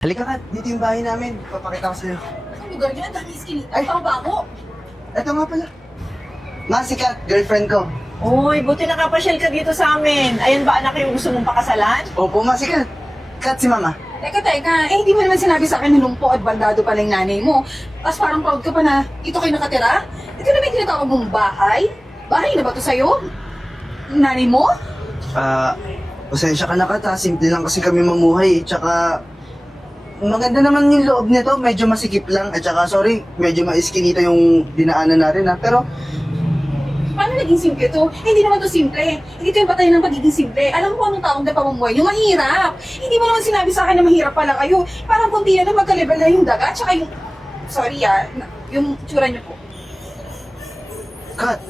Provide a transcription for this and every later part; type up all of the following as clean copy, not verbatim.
Halika Kat, dito yung bahay namin. Papakita ko sa'yo. Ang lugar niyo, ang dami iskinita. Ay. Ang bago. Eto nga pala. Ma, si Kat, girlfriend ko. Uy, buti nakapasyal ka dito sa amin. Ayan ba anak yung gusto mong pakasalan? Opo, ma, si Kat. Kat, si Mama. Teka, hindi mo naman sinabi sa akin na lumpo at baldado pala yung nanay mo. Tapos parang proud ka pa na dito kayo nakatira? Ito na ba yung tinatawag mong bahay? Bahay na ba to sa'yo? Nanay mo? Pasensya ka na Kat, ha. Simple lang kasi kami mamuhay. Tsaka, maganda naman yung loob nito. Medyo masikip lang. At tsaka, sorry, medyo maiskinita yung dinaanan natin, ha. Pero, Paano naging simple to? Hindi naman to simple. Hindi to yung patay ng pagiging simple. Alam mo anong taong na pamumuhay? Yung mahirap. Hindi mo naman sinabi sa akin na mahirap pala kayo. Parang kunti na magka-level na yung daga. Tsaka yung, sorry yung tsura niyo po. Kat,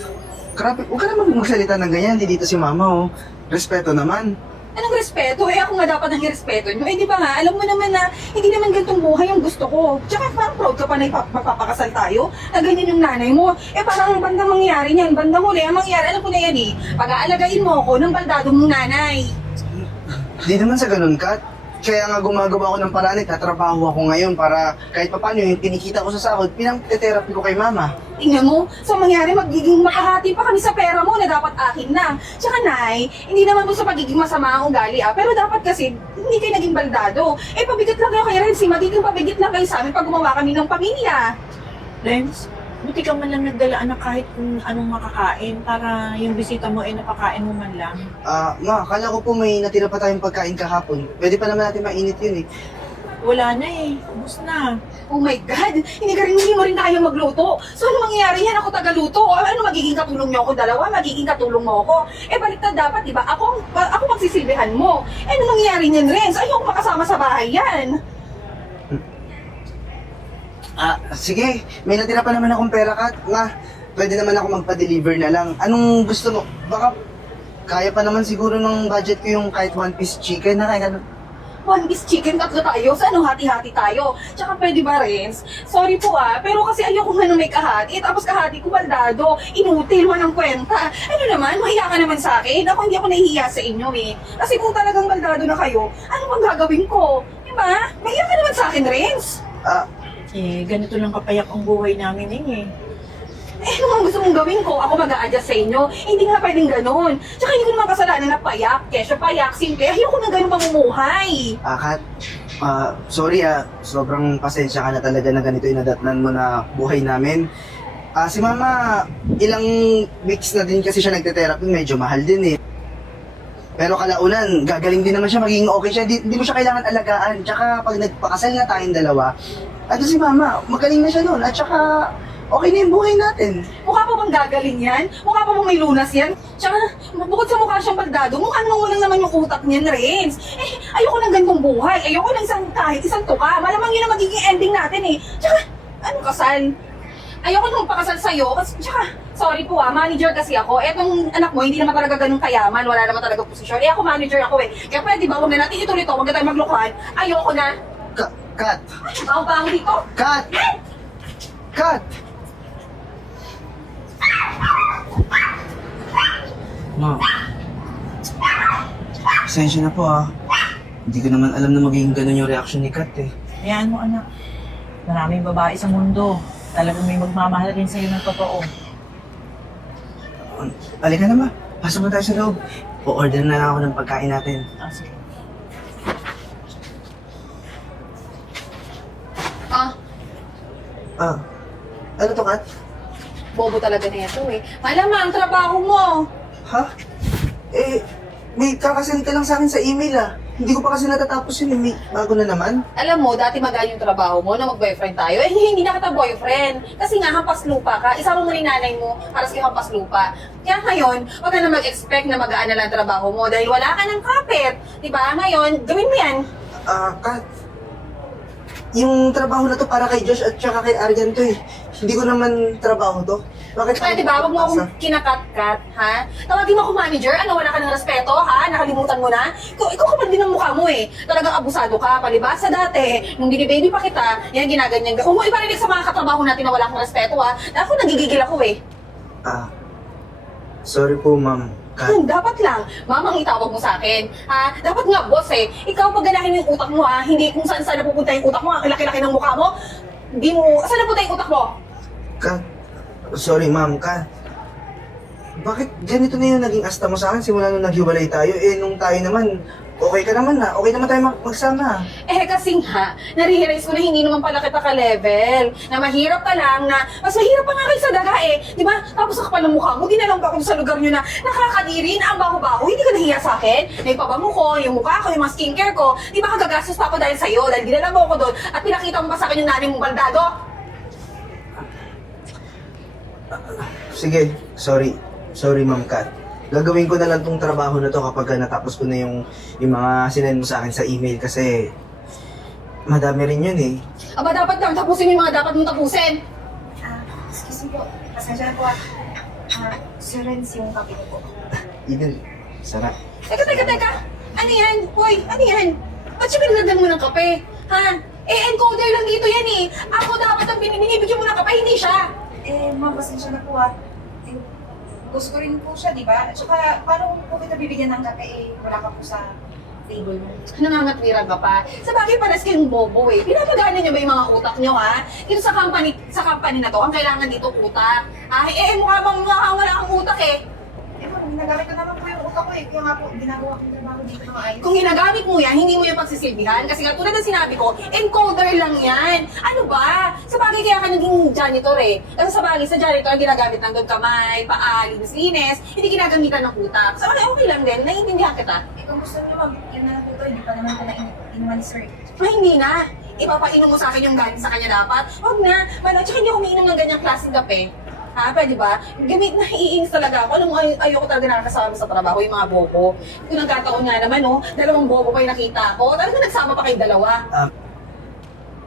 grabe, huwag ka naman magsalita ng ganyan. Hindi dito si Mama, oh. Respeto naman. Anong respeto? Ako nga dapat ang irespeto nyo. Di ba nga, alam mo naman na hindi naman gantong buhay yung gusto ko. Tsaka parang proud ka pa na magpapakasal tayo, na ganyan yung nanay mo. Parang bandang mangyayari niyan, bandang huli, ang mangyayari, alam ko na yan eh. Pag-aalagain mo ako ng baldado mong nanay. Hindi naman sa ganun, Kat. Kaya nga gumagawa ako ng paraan, tatrabaho ako ngayon para kahit papaano yung kinikita ko sa sahod, pinang-therapy ko kay Mama. Tingnan mo, so mangyari magiging makahati pa kami sa pera mo na dapat akin na. Tsaka nay, hindi naman po sa pagiging masama ang ugali pero dapat kasi hindi kayo naging baldado. Pabigat lang kayo kay Renzi, magiging pabigat lang kayo sa amin pag gumawa kami ng pamilya. Renz, buti ka man lang nagdala anak kahit kung anong makakain para yung bisita mo ay napakain mo man lang. Ma, akala ko po may natira pa tayong pagkain kahapon. Pwede pa naman natin mainit yun eh. Wala na eh, ubus na. Oh my God! Hindi mo rin na kayo magluto. So ano mangyayari yan? Ako tagaluto. Ano magiging katulong niyo ako dalawa? Magiging katulong mo ako? Baliktad dapat, di ba? Ako magsisilbihan mo. Ano mangyayari niyan, Renz? Ayoko makasama sa bahay yan. Sige. May natira pa naman akong pera, Kat. Ma, pwede naman ako magpa-deliver na lang. Anong gusto mo? Baka kaya pa naman siguro ng budget ko yung kahit one piece chicken na kaya ganun. One piece chicken, tatlo tayo. Sa ano, hati-hati tayo. Tsaka pwede ba, Renz? Sorry po pero kasi ayoko nga nung may kahati. Tapos kahati ko baldado. Inutil mo ng kwenta. Ano naman, mahiya ka naman sa akin. Hindi ako nahihiya sa inyo eh. Kasi kung talagang baldado na kayo, ano bang gagawin ko? Diba? Mahiya ka naman sa akin, Renz. Ganito lang kapayak ang buhay namin eh. Ano ang gusto mong gawin ko? Ako mag-a-adjust sa inyo. Hindi nga pwedeng ganun. Tsaka hindi ko naman kasalanan na payak. Kesyo payak, simple. Ayoko na ganun pamumuhay. Kat, sorry sobrang pasensya ka na talaga na ganito inadatnan mo na buhay namin. Si Mama, ilang weeks na din kasi siya nagte-therapy, medyo mahal din eh. Pero kalaunan, gagaling din naman siya, magiging okay siya, hindi mo siya kailangan alagaan. Tsaka pag nagpakasal na tayong dalawa, si Mama, magaling na siya noon. At tsaka, okay na yung buhay natin. Mukha pa bang gagaling yan? Mukha pa bang may lunas yan? Tsaka, bukod sa mukha siyang baldado, mukha namang walang naman yung utak niyan, Renz. Ayoko ng ganitong buhay. Ayoko ng kahit isang tuka. Malamang yun ang magiging ending natin eh. Tsaka, anong kasal? Ayoko nang pakasal sa'yo. Tsaka, sorry po manager kasi ako. Etong anak mo, hindi naman talaga ganun kayaman. Wala naman talaga posisyon. Ako manager ako eh. Kaya pwede ba, huwag na natin ituloy to. Huwag na tayo maglokohan. Ayoko na. Kat! Baho-baho dito. Kat! Kat! Ma, pasensya na po Hindi ko naman alam na magiging ganun yung reaction ni Kat eh. Hayaan mo anak, maraming babae sa mundo. Talagang may magmamahal rin sa'yo ng totoo. Halika na, Ma. Pasok na tayo sa loob. O-order na lang ako ng pagkain natin. Sige. Ano to, Kat? Bobo talaga na ito eh. Malamang, ang trabaho mo. Ha? May kakasend ka lang sa akin sa email Hindi ko pa kasi natatapos yun May bago na naman. Alam mo, dati magaan yung trabaho mo na mag-boyfriend tayo. Hindi na kita boyfriend. Kasi nga, hampas lupa ka. Isama mo ni nanay mo para sa hampas lupa. Kaya ngayon, huwag ka na mag-expect na magaan na lang trabaho mo dahil wala ka ng kapit. Diba? Ngayon, gawin mo yan. Kat, yung trabaho na to para kay Josh at saka kay Arjan to eh. Hindi ko naman trabaho to. Bakit? Diba? Huwag mo akong kinakat-kat, ha? Tawagin mo ako manager. Ano, wala ka ng respeto, ha? Nakalimutan mo na? Ikaw kapag din ang mukha mo eh. Talagang abusado ka, palibas sa dati. Nung binibaby pa kita, yan ginaganyan ka. Huwag mo iparinig sa mga katrabaho natin na wala kang respeto, ha? Ako, nagigigil ako eh. Sorry po, ma'am. Dapat lang. Mamang itawag mo sa akin. Ha? Dapat nga, boss eh. Ikaw paganahin mo yung utak mo ha. Hindi kung saan saan napupunta yung utak mo. Ang laki-laki ng mukha mo. Hindi mo... Saan napunta yung utak mo? Kat, sorry ma'am, Kat. Bakit ganito na yung naging asta mo sa akin simula nung naghiwalay tayo? Eh, nung tayo naman, okay ka naman na. Okay naman tayo magsama. Eh kasi nga, nare-realize ko na hindi naman pala kita ka-level. Na mahirap ka lang, na mas mahirap pa nga kayo sa daga eh. Di ba? Tapos sa kapal ng mukha mo, dinala pa ako sa lugar nyo na nakakadiri na ang baho-baho. Hindi ka nahiya sa akin. Na yung pabango ko, yung mukha ko, yung mga skincare ko. Di ba kagagastos pa ako dahil sa'yo? Dahil dinala mo ako doon at pinakita mo pa sa akin yung nanay mong baldado? Sige, sorry. Sorry, Ma'am Kat. Gagawin ko na lang tong trabaho na to kapag natapos ko na yung mga sinend mo sa akin sa email kasi madami rin yun eh. Aba, dapat lang tapusin mo yung mga dapat mong tapusin. Excuse me po. Pasensya na po Sir Renz, yung kape niyo po. Eden, sarap. Teka. Ano yan? Hoy, ano yan? Ba't siya pinagdagan mo ng kape? Ha? Eh, encoder lang dito yan eh. Ako dapat ang binibigyan mo ng kape, hindi siya. Ma'am, pasensya na po gusto ko rin po siya, di ba? At saka, paano po kita bibigyan ng kape wala ka po sa table mo? Nangangatwiran ka pa. Sa bagay, pares kayong bobo eh. Pinapagana niyo ba yung mga utak niyo, ha? Dito sa company na to, ang kailangan dito utak. Mukha bang wala kang utak eh. Ma'am, ginagamit ko naman po yung utak ko Kaya nga po, ginagawa ko yung trabaho dito ng ayos. Kung ginagamit mo yan, hindi mo yung pagsisilbihan. Kasi nga, tulad ng sinabi ko, encoder lang yan. Ano ba? Sa bagay kaya ka naging janitor eh. Kasi sa bagay, sa janitor, ginagamit ng doon kamay, paa, linis-linis. Hindi ginagamitan ng utak. Sa bagay, okay lang din. Naiintindihan kita. Kung gusto niyo, ma'am, yun na lang po ito. Hindi pa naman po inuman ni Sir. Hindi na. Ipapainom mo sa akin yung galing sa kanya dapat. Huwag na. Malang, tsaka hindi ako umiinom ng ganyang klaseng kape. Ha, pwede ba? Gamit na iinis talaga ako. Alam mo, ayoko talaga nakakasama sa trabaho yung mga bobo. Kung nagkataon nga naman, no, dalawang bobo pa yung nakita ko. Talaga nagsama pa kayong dalawa.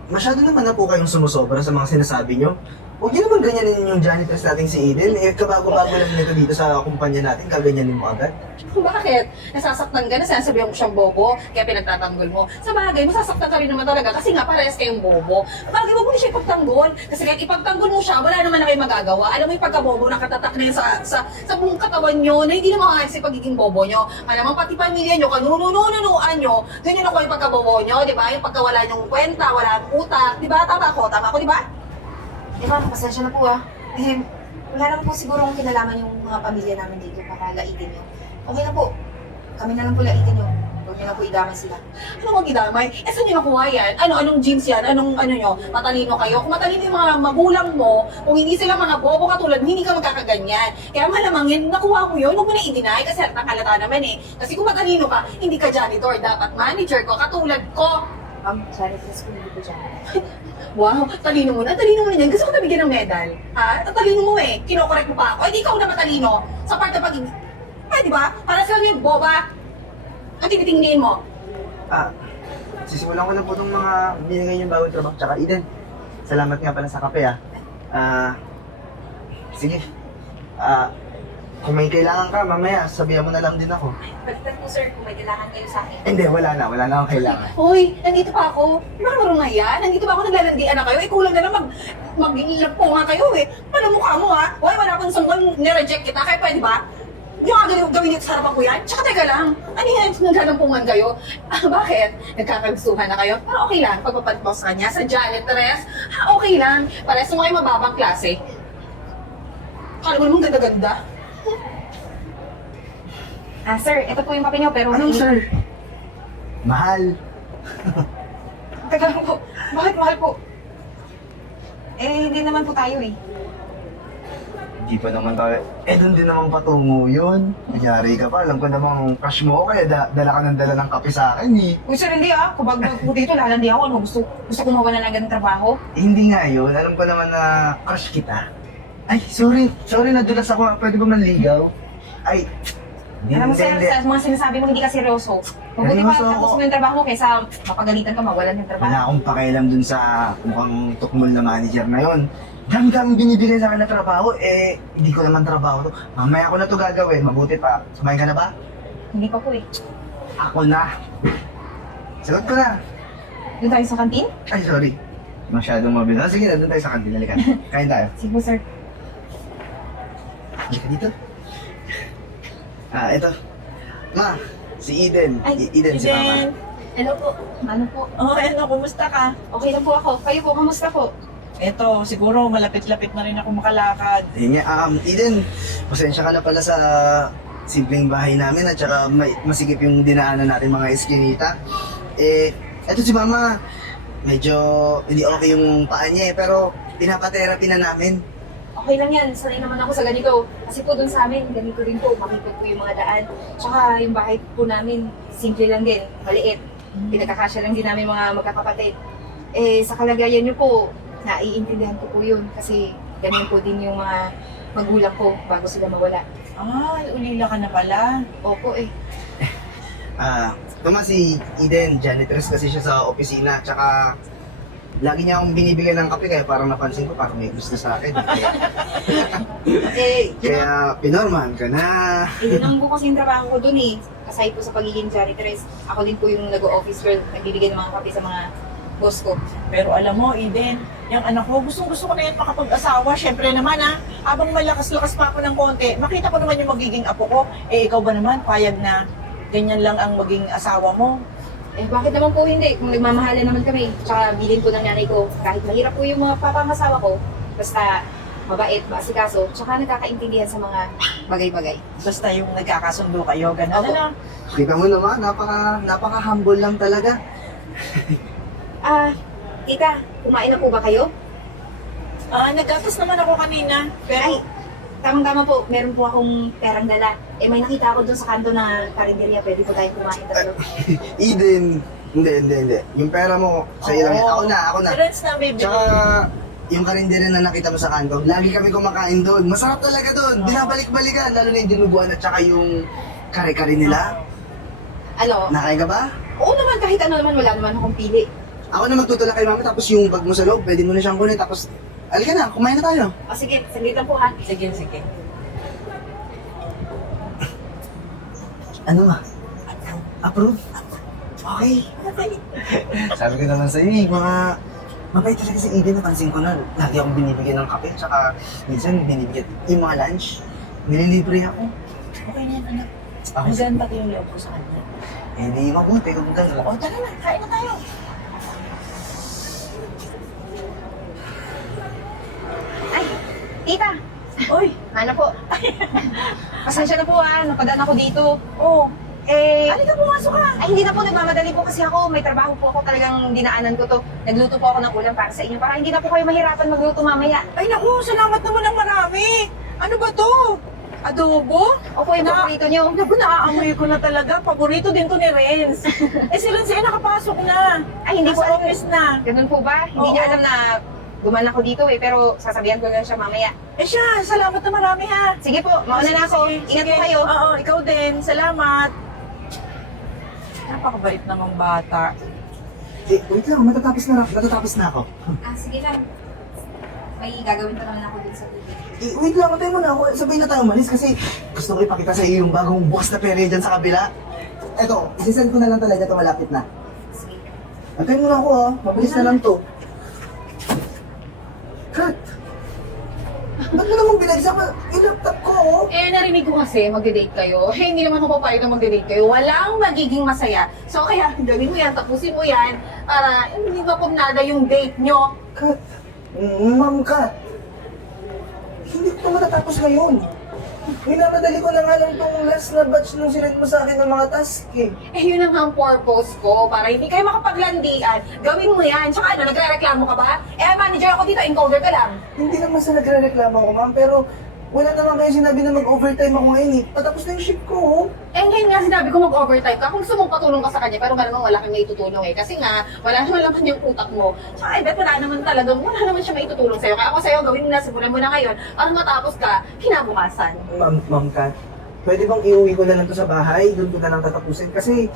Masyado naman na po kayong sumusobra sa mga sinasabi nyo. Huwag niyo naman ganyanin yung janitors natin si Eden. Eh, kabago-bago lang nito dito sa kumpanya natin, kaganyanin mo agad. Bakit? Nasasaktan ka na, sinasabihan mo siyang bobo, kaya pinagtatanggol mo. Sa bagay, masasaktan ka rin naman talaga kasi nga parehas kayong bobo. Bagay, huwag mo na siya ipagtanggol. Kasi kahit ipagtanggol mo siya, wala naman na kayo magagawa. Alam mo yung pagkabobo, nakatatak na yun sa buong katawan nyo, na hindi na makakayos yung pagiging bobo nyo. Alam mo, pati pamilya nyo, kanununununuan nyo, doon yun ako yung pagkabobo nyo, di ba? Yung pagkawala nyong kwenta, wala ang utak, di ba? Tama ako, di ba? Ma'am, pasensya na po wala naman po siguro kung kinalaman yung mga pamilya namin dito para laitin nyo. Okay na po. Kami na lang po laitin nyo. Huwag nyo na po idamay sila. Ano mag idamay? Eh, saan nyo nakuha yan? Anong jeans yan? Anong nyo? Matalino kayo? Kung matalino yung mga magulang mo, kung hindi sila mga bobo katulad mo, hindi ka magkakaganyan. Kaya malamang yan, nakuha ko yun, huwag mo na i-deny kasi halata naman eh. Kasi kung matalino ka, hindi ka janitor, dapat manager ko, katulad ko. Ma'am, sorry, please kung hindi po dyan. Wow, talino mo na yan. Gusto ko na bigyan ng medal. Ha? Talino mo eh. Kinokorek mo pa ako. Eh, di ikaw na matalino. Sa part na pagiging... di ba? Para sa yung boba. Ang tinitingin mo. Sisimulan ko na po itong mga binigay yung bagong trabaho. Tsaka Eden, salamat nga pala sa kape sige. Kung may kailangan ka, mamaya sabihan mo na lang din ako. Balikan po, sir, kung may kailangan kayo sa akin. Hindi, wala na akong kailangan. Hoy, nandito pa ako. Di ba marunong na yan? Nandito pa ako naglalandian na kayo. Eh, kulang na lang mag-lampungan kayo eh. Paano mukha mo ha? Hoy, wala pang sanggal, nireject kita. Kaya pwede ba? Yung gawin niyo sa harapan ko yan? Tsaka teka lang, ano yan? Naglalampungan kayo? Bakit? Nagkakagustuhan na kayo? Pero okay lang, pagpapadpaw sa kanya, sa janitress, okay lang. Pares mo kayo mababang klase. Kala mo naman ganda-ganda. Sir, ito po yung kape nyo, pero... Anong sir? Mahal. Teka lang po. Bakit mahal po? Hindi naman po tayo eh. Hindi pa naman tayo. Doon din naman patungo yun. Nagyari ka pa. Alam ko namang crush mo ako kaya dala ka ng kape sa akin eh. Uy, sir, hindi Kapag po dito, lalandi ako. Ano, gusto ko mawalan ng ganang trabaho. Hindi nga yun. Alam ko naman na crush kita. Ay, sorry. Sorry, nadulas ako. Pwede ba manligaw? Ay, Alam mo, sir, sa mga sinasabi mo, hindi ka seryoso. Mabuti pa, Seryoso ako. tapos mo yung trabaho mo kaysa mapagalitan ka, mawalan yung trabaho. Wala akong pakialam dun sa mukhang tukmol na manager na yun. Dami-dami binibigay sa akin na trabaho, hindi ko naman trabaho to. Mamaya ko na to gagawin. Mabuti pa. Sumayin ka na ba? Hindi pa po eh. Ako na. Sagot ko na. Doon tayo sa kantin? Ay, sorry. Masyadong mabilis. Sige na, doon tayo sa kantin. Halika. Kain tayo. Sige po, sir. Halika dito. Ito. Ma, si Eden. Ay, Eden, si Mama. Eden. Hello po. Ano po? Oh, ano, kumusta ka? Okay lang po ako. Kayo po, kamusta po? Eto, siguro malapit-lapit na rin ako makalakad. Yun nga, Eden, pasensya ka na pala sa simpleng bahay namin at saka masigip yung dinaanan natin mga eskinita. Eto si Mama, medyo hindi okay yung paa niya pero pinapatherapy na namin. Okay lang yan. Sanay naman ako sa ganito. Kasi po dun sa amin, ganito rin po. Makikot po yung mga daan. Tsaka yung bahay po namin, simple lang din. Maliit. Pinagkakasya lang din namin mga magkakapatid. Sa kalagayan niyo po, naiintindihan ko po yun. Kasi ganyan po din yung mga magulang ko bago sila mawala. Ay, ulila ka na pala. Opo Tama si Eden, janitress kasi siya sa opisina, tsaka lagi niya akong binibigyan ng kape kaya parang napansin ko parang may gusto sa akin. Kaya pinorman ka na. Hindi naman po kasi yung trabaho ko dun eh. Aside po sa pagiging janitress, ako din po yung nag-office girl, nagbibigay ng mga kape sa mga boss ko. Pero alam mo, Eden, yung anak ko, gustong-gusto ko na yan makapag-asawa. Siyempre naman abang malakas-lakas pa ako ng konti, makita ko naman yung magiging apo ko. Ikaw ba naman, payag na ganyan lang ang maging asawa mo? Bakit naman po hindi? Kung nagmamahalan naman kami, tsaka bilin po ng nanay ko, kahit mahirap po yung mga papangasawa ko, basta mabait, maasikaso, tsaka nagkakaintindihan sa mga bagay-bagay. Basta yung nagkakasundo kayo, gano'n. Opo. Ano? Kita mo naman, napaka-humble lang talaga. Tita, kumain na po ba kayo? Naggatas naman ako kanina, Ay, pero tamang-tama po, meron po akong perang dala. May nakita ako dun sa kanto na karinderya, pwede po tayong kumain tatlo. Eden, hindi. Yung pera mo, sa'yo lang yan. Ako na. Si Renz na, baby. Tsaka, yung karindere na nakita mo sa kanto, lagi kami kumakain doon. Masarap talaga doon. Binabalik-balikan, lalo na yung dinuguan at tsaka yung kare-kare nila. Ano? Nakain ka ba? Oo naman, kahit ano naman, wala naman akong pili. Ako na magtutulak kay mama, tapos yung bag mo sa loob, pwede mo na siyang kunin, tapos, alika na, kumain na tayo. O sige, saglit lang po ha. Sige. Ano ma? Approve? Okay. Sabi ko naman sa'yo mabait talaga si Eden, napansin ko na, lagi akong binibigyan ng kape, tsaka minsan binibigyan yung mga lunch, nililibre ako. Okay na yan, anak. Okay. Hanggang pati yung loob ko sa kanya. Hindi mabuti kung gano'n. O, tara na, kain na tayo. Ay, tita! Uy, Ano po? Pasensya na po ha, napadaan ako dito. oh, Halika pumasok ka. Ay, hindi na po, nagmamadali po kasi ako. May trabaho po ako, talagang dinaanan ko to. Nagluto po ako ng ulam para sa inyo, para hindi na po kayo mahirapan magluto mamaya. ay naku, salamat naman ng marami. Ano ba to? Adobo? Opo, yung paborito nyo. Naku, naaamoy ko na talaga. Paborito din to ni Renz. Si Renz ay nakapasok na. Ay, hindi po Nasa alam. office na. Ganun po ba? Hindi Oo. niya alam na duman ako dito pero sasabihan ko lang siya mamaya. Siya, salamat na marami ha. Sige po, mauna na ako. Ingat po kayo. Oo, ikaw din. Salamat. Napakabait namang bata. Wait lang, matatapos na ako. Sige lang. May gagawin pa naman ako dun sa tubig. Wait lang, tayo muna ako. Sabay na tayo umalis kasi gusto ko ipakita sa iyo yung bagong bukas na pere dyan sa kabila. Eto, isisend ko na lang talaga ito, malapit na. Sige. Antayin mo na ako mabilis na lang to. Kat! Ba't mo namang binagsak yung laptop ko Narinig ko kasi magde-date kayo. Hindi naman ako papayag na magde-date kayo. Walang magiging masaya. So kaya gawin mo yan, tapusin mo yan para hindi ba pugnada yung date nyo. Kat! Ma'am Kat! Hindi ko ito matatapos ngayon. Minamadali ko na nga lang tong last na batch nung sinend mo sa akin ng mga task Yun ang ang purpose ko para hindi kayo makapaglandian. Gawin mo yan. Tsaka ano, nagre-reklamo ka ba? Manager ako dito, encoder ka lang. Hindi naman sa nagre-reklamo ko, ma'am, pero wala naman kayo sinabi na mag-overtime ako ngayon Patapos na yung shift ko Ngayon nga sinabi ko mag-overtime ka. Kung gusto mong patulong ka sa kanya, pero malamang wala kang maitutulong Kasi nga, wala naman laman yung utak mo. Tsaka bet wala naman talagang, wala naman siya maitutulong sa'yo. Kaya ako sa'yo, gawin mo na, simulan mo na ngayon para matapos ka, kinabukasan. Ma'am Kat, pwede bang iuwi ko na lang to sa bahay? Doon ko na lang tatapusin kasi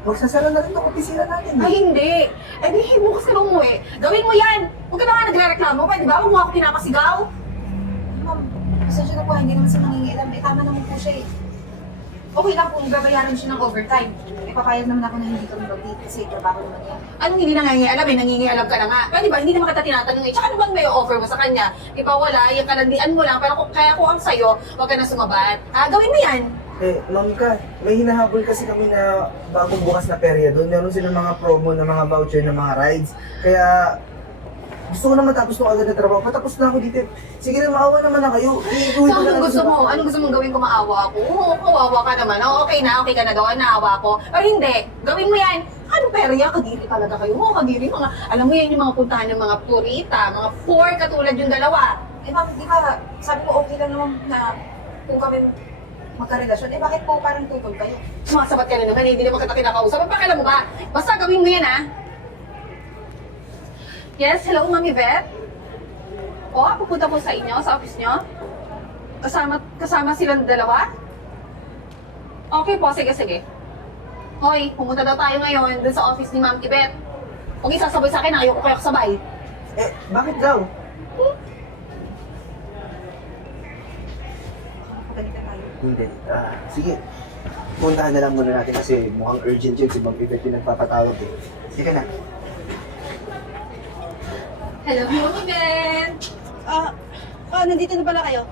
magsasara na rin itong opisina natin Ay, hindi. Di, bukas ka na umuwi. Gawin mo yan. Huwag ka na nga nagre-reklamo. Pwede ba? Huwag mo ako pinapasigaw. Ma'am, pasensya na po, hindi naman sa nangingialam. Tama naman po siya Okay lang kung babayaran siya ng overtime. Papayag naman ako na hindi kami mag-date kasi trabaho naman yan. Anong hindi nangingialam nangingialam ka na nga. Pwede ba? Hindi naman kita tinatanong Tsaka ano bang may offer mo sa kanya? Di ba wala? Yung kalandian mo lang. Pero kaya ko ang sa'yo, huwag ka na sumabat. Gawin mo yan. Ma'am Kat, may hinahabol kasi kami na bagong bukas na periodo. Meron silang mga promo na mga voucher na mga rides. Kaya, gusto ko na matapos nung agad na trabaho. Patapos na ako dito. Sige na, maawa naman na kayo. So, anong gusto mo? Anong gusto mong gawin ko maawa ako? Oo, kawawa ka naman. Oo, okay ka na doon, naawa ko. Pero hindi, gawin mo yan. Ano perya? Kadiri talaga kayo. Oo, kadiri mga, alam mo yan yung mga puntahan ng mga purita, mga poor katulad yung dalawa. Eh bakit di ba, sabi ko okay lang naman na kung kami magkarelasyon, eh bakit po parang tutol kayo? Sumasabat ka na naman, hindi naman kita kinakausap. Ang pakialam mo ba? Basta gawin mo yan, ha? Yes, hello, Ma'am Yvette? O, pupunta po sa inyo, sa office nyo? Kasama silang dalawa? Okay po, sige. Hoy, pumunta daw tayo ngayon dun sa office ni Ma'am Yvette. Huwag isasabay sa akin, ayoko kayo kasabay. Bakit daw? Pagalitan tayo. Hindi. Sige. Puntahan na lang muna natin kasi mukhang urgent yun. Si Ma'am Yvette yung nagpapatawag eh. Sige na. Hello, Ma'am Yvette! Nandito na pala kayo.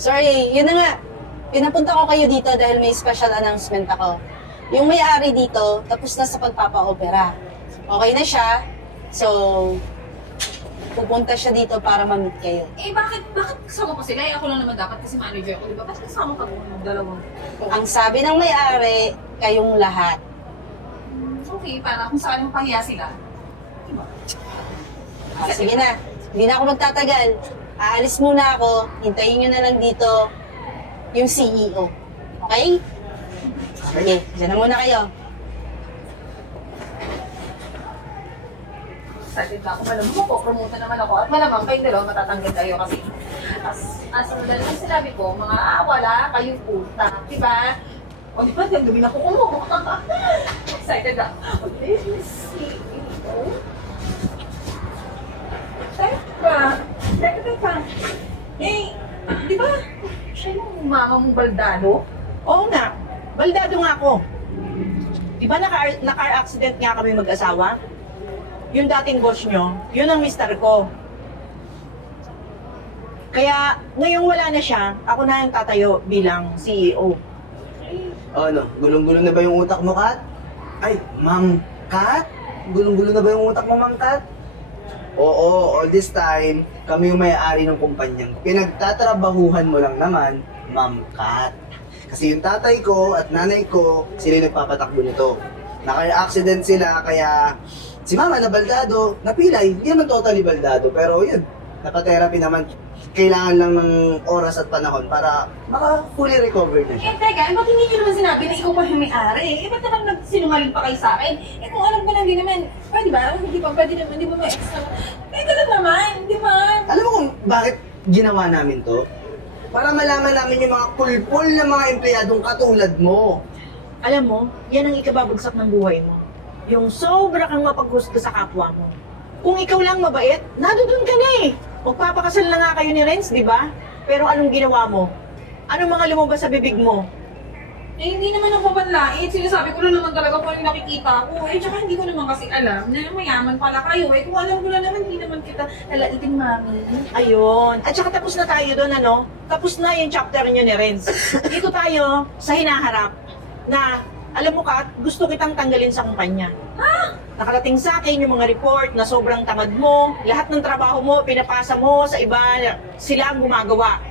Sorry, yun na nga. Pinapunta ko kayo dito dahil may special announcement ako. Yung may-ari dito, tapos na sa pagpapa-opera. Okay na siya, so pupunta siya dito para ma-meet kayo. Eh, bakit kasama pa sila? Eh, ako lang naman dapat kasi manager ako, di ba? Bakit kasama ka ng dalawang? Ang sabi ng may-ari, kayong lahat. Okay, para kung saan mapahiya sila. Sige na, hindi na ako magtatagal. Aalis muna ako, hintayin nyo na lang dito yung CEO. Okay? Sige, dyan na muna kayo. Excited na ako. Malamang mo po, promote naman ako. At malamang kayong dalawa matatanggal kayo kasi as madalang sinabi ko, mga wala kayong puta. Diba? O diba, dami na ko kumuha. Excited na. Okay, CEO. Teka. Eh, di ba? Siya yung mama mong baldado? Oo nga, baldado nga ako. Di ba naka-car accident nga kami mag-asawa? Yung dating boss nyo, yun ang mister ko. Kaya ngayong wala na siya, ako na yung tatayo bilang CEO. Gulong-gulong na ba yung utak mo, Kat? Ay, Ma'am Kat? Gulong-gulong na ba yung utak mo, Ma'am Kat? Oo, all this time, kami yung may-ari ng kumpanyang pinagtatrabahuhan mo lang naman, Ma'am Kat. Kasi yung tatay ko at nanay ko, sila yung nagpapatakbo nito. Naka-accident sila, kaya si Mama na baldado, napilay, hindi naman totally baldado, pero yun, napatherapy naman. Kailangan lang ng oras at panahon para maka-fully recover na siya. Eh, teka, ba't hindi nyo naman sinabi na ikaw pa yung may-ari? Eh, ba't naman nagsinungaling pa kayo sa akin? Eh, kung alam ko lang din naman, pwede ba? Hindi pa, pwede naman, di ba may extra? Eh, ganun naman, di ba? Alam mo kung bakit ginawa namin to? Para malaman namin yung mga kulpul na mga empleyadong katulad mo. Alam mo, yan ang ikababagsak ng buhay mo. Yung sobra kang mapaghusga sa kapwa mo. Kung ikaw lang mabait, nandoon ka na eh. Magpapakasal na nga kayo ni Renz, di ba? Pero anong ginawa mo? Anong mga lumabas sa bibig mo? Eh, hindi naman ako banlait. Sinasabi ko lang naman talaga kung ano yung nakikita ko. Eh, tsaka hindi ko naman kasi alam na mayaman pala kayo. Eh, kung alam ko lang naman, hindi naman kita lalaitin, mami. Ayun. At saka tapos na tayo doon, ano? Tapos na yung chapter niyo ni Renz. Dito tayo sa hinaharap na, alam mo Kat, gusto kitang tanggalin sa kumpanya. Nakarating sa akin yung mga report na sobrang tamad mo, lahat ng trabaho mo, pinapasa mo sa iba, sila ang gumagawa.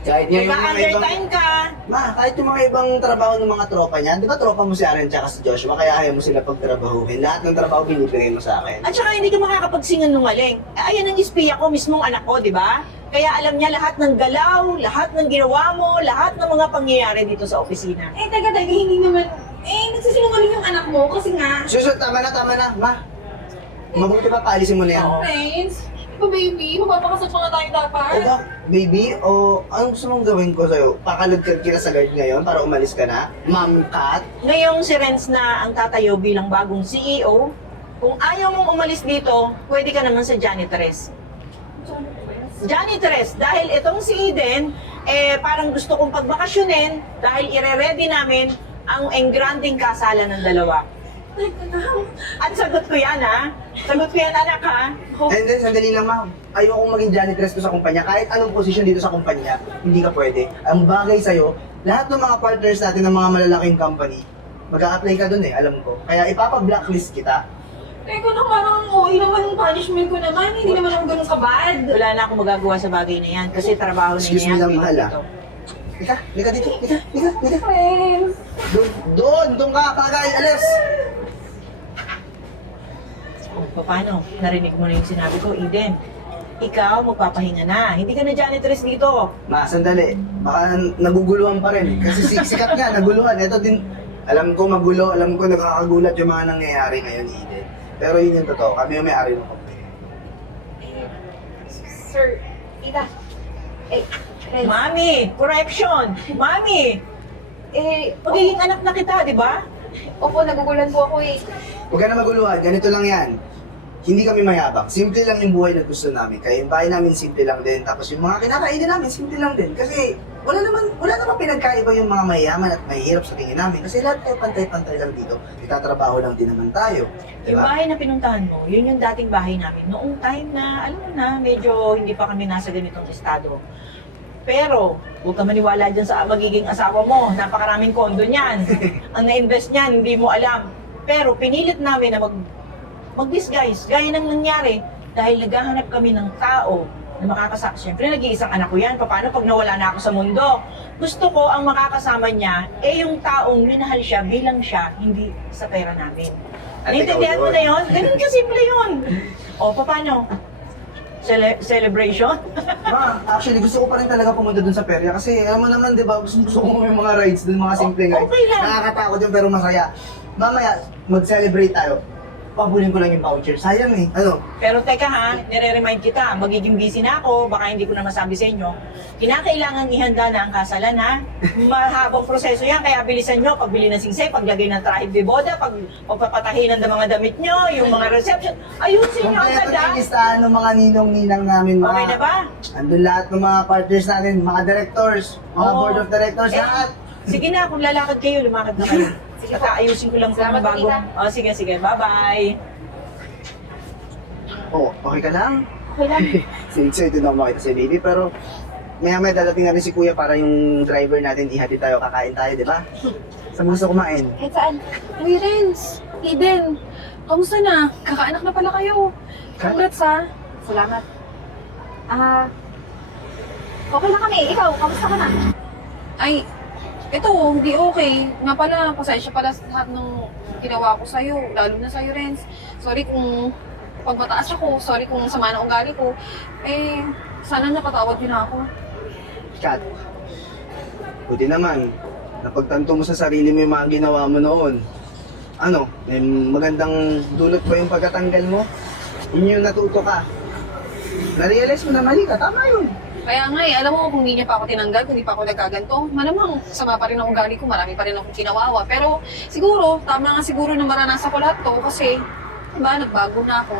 Kahit yung mga ibang... Nagka-undertime ka. Kahit yung mga ibang trabaho ng mga tropa niya, di ba tropa mo si Aaron tsaka si Joshua, kaya ayaw mo sila pagtrabahuhin. Lahat ng trabaho binibigay mo sa akin. At saka hindi ka makakapagsingan nungaling. Ayan ang espiya ko, mismong anak ko, di ba? Kaya alam niya lahat ng galaw, lahat ng ginawa mo, lahat ng mga pangyayari dito sa opisina. Eh, teka, hindi naman... Eh, nagsisinungaling yung anak mo kasi nga... Susunod, tama na, Ma. Mabuti pa, paalisin mo na yan. Oo. Friends, ikaw baby, magpapakasal pa nga tayo dapat. O ba, baby, o anong gusto mong gawin ko sa'yo? Pakalagkad kita sa guard ngayon para umalis ka na? Ma'am Kat? Ngayong si Renz na ang tatayo bilang bagong CEO, kung ayaw mong umalis dito, pwede ka naman sa janitress. Janitress, dahil itong si Eden, parang gusto kong pagbakasyonin dahil ire-ready namin ang engranding kasalan ng dalawa. At sagot ko yan, ha? Sagot ko yan, anak, ha? And then, sandali lang, ma'am. Ayokong maging janitress ko sa kumpanya. Kahit anong posisyon dito sa kumpanya, hindi ka pwede. Ang bagay sa'yo, lahat ng mga partners natin ng mga malalaking company, mag-a-apply ka dun alam ko. Kaya ipapa-blacklist kita. Teka na, parang okay naman yung punishment ko naman. Hindi naman ako ganun kabad. Wala na akong magagawa sa bagay na yan kasi trabaho na Excuse niya. me lang, mahal, ah. Lika dito, lika. Friends. Doon ka, kagay, alas! O, paano? Narinig mo na yung sinabi ko, Eden. Ikaw, magpapahinga na. Hindi ka na janitress dito. Ma, sandali. Baka naguguluhan pa rin. Kasi sikat nga, naguluhan. Ito din, alam ko magulo, alam ko nakakagulat yung mga nangyayari ngayon, Eden. Pero yun yung totoo, kami yung may-ari ng company. Sir, tita. Renz. Mami, correction! Mami! Magiging anak na kita, di ba? Opo, nagugulan po ako eh. Huwag ka na maguluhan, ganito lang yan. Hindi kami mayabang. Simple lang yung buhay na gusto namin. Kaya yung bahay namin simple lang din. Tapos yung mga kinakainin namin, simple lang din. Kasi wala naman pinagkaiba yung mga mayaman at mahihirap sa tingin namin. Kasi lahat tayo pantay-pantay lang dito. Itatrabaho lang din naman tayo. Yung Diba? bahay na pinuntahan mo, yun yung dating bahay namin. Noong time na, alam mo na, medyo hindi pa kami nasa ganitong estado. Pero, huwag ka maniwala dyan sa magiging asawa mo. Napakaraming kondo niyan. Ang na-invest niyan, hindi mo alam. Pero pinilit namin na mag-disguise. Gaya ng nangyari. Dahil naghahanap kami ng tao na makakasama. Siyempre, nag-iisang anak ko yan. Paano pag nawala na ako sa mundo? Gusto ko ang makakasama niya, yung taong minahal siya bilang siya, hindi sa pera namin. At Naintindihan ikaw mo yun. na yun? Ganun kasimple yun. O, paano? Celebration? Ma, actually gusto ko pa rin talaga pumunta dun sa perya. Kasi alam mo naman, di ba, gusto ko yung mga rides dun, mga simple rides. Okay lang. Nakakatakot yun pero masaya. Mamaya, mag-celebrate tayo. Pabulin ko lang yung voucher. Sayang eh. Ano? Pero teka ha, nire-remind kita, magiging busy na ako, baka hindi ko na masabi sa inyo. Kinakailangan ihanda na ang kasalan ha. Mahabang proseso yan, kaya bilisan nyo, pagbili ng singsay, paglagay ng trahib de boda, pagpapatahinan ng mga damit nyo, yung mga reception. Ayusin nyo Kompleto agad na ha. yung listahan ng mga ninong-ninang namin. Mga, Okay na ba? Andun lahat ng mga partners natin, mga directors, mga Oo. board of directors, Eh, lahat. Sige na, kung lalakad kayo, lumakad na kayo. Sige pa, ayusin ko lang po Salamat ng po, bago. tita. O, sige, bye-bye. Oh, okay ka lang? Okay lang. Excited na ako makita si baby, pero maya-maya dadating na rin si kuya para yung driver natin, ihatid tayo, kakain tayo, di ba? Saan gusto kumain? Kahit saan. Uy, Renz. Eden. Kamusta na? Kakaanak na pala kayo. Congrats ha. Salamat. Okay lang kami. Ikaw, kamusta ka na? Ay, ito, hindi okay. Nga pala, pasensya pala sa lahat ng ginawa ko sa'yo, lalo na sa'yo, Renz. Sorry kung pagmataas ako, sorry kung sama ng ugali ko. Eh, sana napatawad din ako. Kat, buti naman, napagtanto mo sa sarili mo yung mga ginawa mo noon. Ano, may magandang dulot ba yung pagkatanggal mo? Yun yung natuto ka. Na-realize mo na mali ka, tama yun. Kaya nga alam mo kung hindi niya pa ako tinanggal, kung hindi pa ako nagkaganto, malamang sama pa rin ang ugali ko, marami pa rin akong kinawawa. Pero siguro, tama nga siguro na maranasan ko lahat to kasi, diba, nagbago na ako.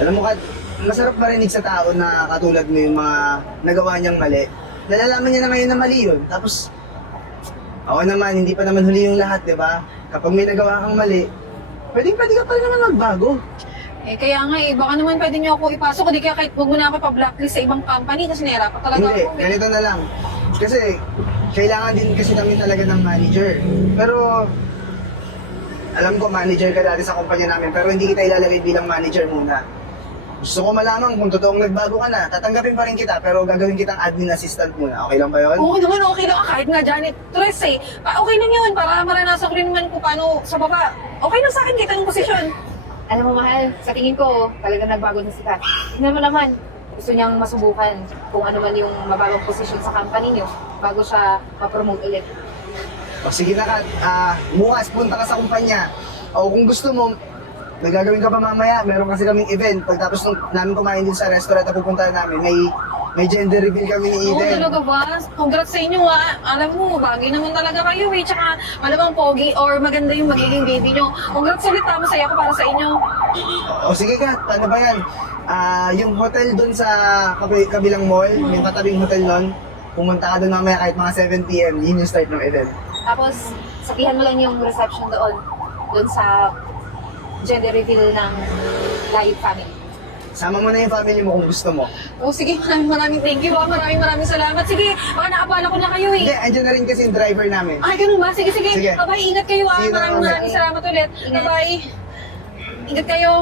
Alam mo, Kat, masarap marinig sa tao na katulad mo yung mga nagawa niyang mali. Nalalaman niya na ngayon na mali yun. Tapos, ako naman, hindi pa naman huli yung lahat, di ba? Kapag may nagawa kang mali, pwede ka pa rin naman magbago. Eh kaya nga baka naman pwede niyo ako ipasok, hindi kaya kahit huwag mo na ako pa-blacklist sa ibang company kasi nahirapan talaga Hindi, ako. ganito na lang. Kasi, kailangan din kasi kami talaga ng manager. Pero, alam ko manager ka dati sa kumpanya namin, pero hindi kita ilalagay bilang manager muna. Gusto ko malaman kung totoong nagbago ka na. Tatanggapin pa rin kita, pero gagawin kitang admin assistant muna. Okay lang ba yun? Oo naman, okay lang. Kahit nga janitress okay lang yun para maranasan ko rin naman kung paano sa baba. Okay lang sa akin kita ng posisyon. Alam mo, mahal, sa tingin ko, talagang nagbago na si Kat. Tingnan mo naman, gusto niyang masubukan kung ano man yung mababang posisyon sa company niyo bago siya ma-promote ulit. O sige na, Kat. Bukas, punta ka sa kumpanya. O kung gusto mo, may gagawin ka pa mamaya. Meron kasi kaming event. Pagtapos namin kumain din sa restaurant na pupuntahan namin, may gender reveal kami ni Oo, Eden. talaga ba? Congrats sa inyo ha. Alam mo, bagay naman talaga kayo Tsaka malamang pogi or maganda yung magiging baby nyo. Congrats ulit ha. Masaya ako para sa inyo. O sige, Kat. Paano ba yan? Yung hotel doon sa kabilang mall, yung katabing hotel doon, pumunta ka doon mamaya kahit mga 7 p.m. Yun yung start ng event. Tapos, sabihan mo lang yung reception doon. doon sa gender reveal ng Layit family. Sama mo na yung family mo kung gusto mo. Oh, sige, maraming thank you. Maraming salamat. Sige, baka naabala ko na kayo Hindi, eh. andyan na rin kasi yung driver namin. Ay, ganun ba? Sige. Sige. Bye, ingat kayo ah. See you na, Maraming salamat ulit. Ingat. Bye. Ingat kayo.